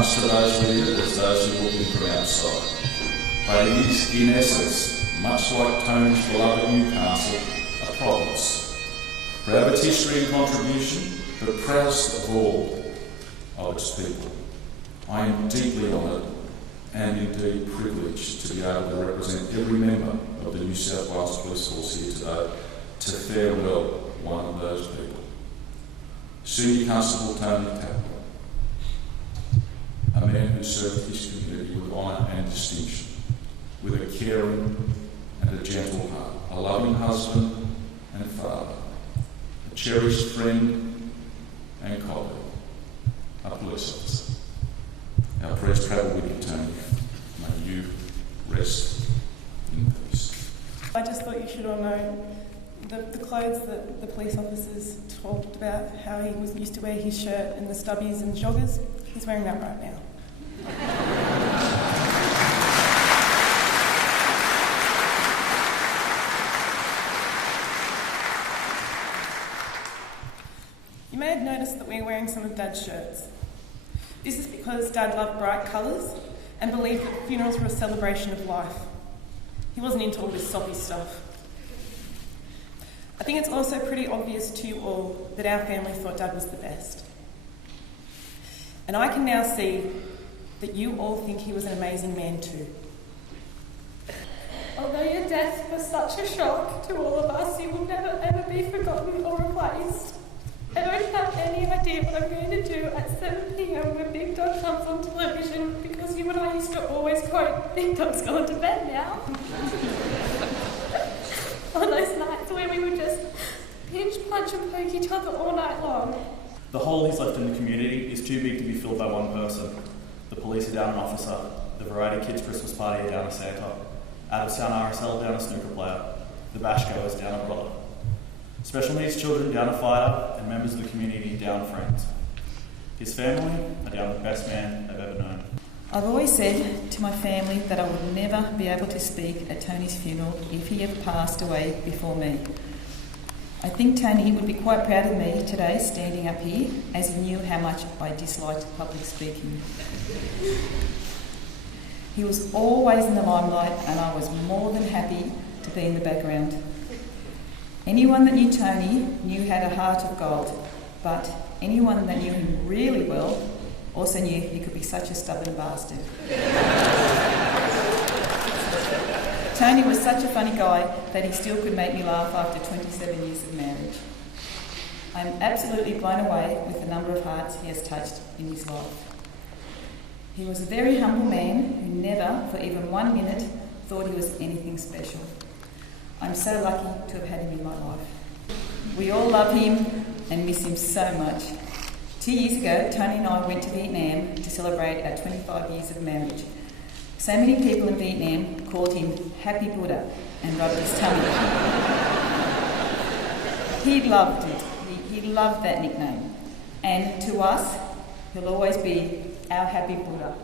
much to those leaders as those who look in from outside. But it is, in essence, much like Tony's beloved Newcastle, a province. Proud of its history and contribution, but proudest of all of its people. I am deeply honoured and indeed privileged to be able to represent every member of the New South Wales Police Force here today to farewell one of those people. Senior Constable Tony Tamplin, a man who served his community with honour and distinction, with a caring and a gentle heart, a loving husband and father, a cherished friend and colleague, a police officer. Our prayers travel with you, Tony. May you rest in peace. I just thought you should all know the clothes that the police officers talked about, how he was used to wear his shirt and the stubbies and joggers, he's wearing that right now. You may have noticed that we're wearing some of Dad's shirts. This is because Dad loved bright colours and believed that funerals were a celebration of life. He wasn't into all this soppy stuff. I think it's also pretty obvious to you all that our family thought Dad was the best. And I can now see that you all think he was an amazing man too. Although your death was such a shock to all of us, you will never ever be forgotten or replaced. I don't have any idea what I'm going to do at 7 p.m. when Big Dog comes on television, because you and I used to always quote, "Big Dog's gone to bed now." On those nights where we would just pinch, punch and poke each other all night long. The hole he's left in the community is too big to be filled by one person. The police are down an officer, the Variety Kids Christmas Party are down a Santa, out of town RSL down a snooker player, the bash goers down a brother. Special needs children down a fighter, and members of the community down friends. His family are down the best man they've ever known. I've always said to my family that I would never be able to speak at Tony's funeral if he ever passed away before me. I think Tony would be quite proud of me today standing up here, as he knew how much I disliked public speaking. He was always in the limelight, and I was more than happy to be in the background. Anyone that knew Tony knew he had a heart of gold, but anyone that knew him really well also knew he could be such a stubborn bastard. Tony was such a funny guy that he still could make me laugh after 27 years of marriage. I'm absolutely blown away with the number of hearts he has touched in his life. He was a very humble man who never, for even 1 minute, thought he was anything special. I'm so lucky to have had him in my life. We all love him and miss him so much. 2 years ago, Tony and I went to Vietnam to celebrate our 25 years of marriage. So many people in Vietnam called him Happy Buddha and rubbed his tummy. He loved it. He loved that nickname. And to us, he'll always be our Happy Buddha.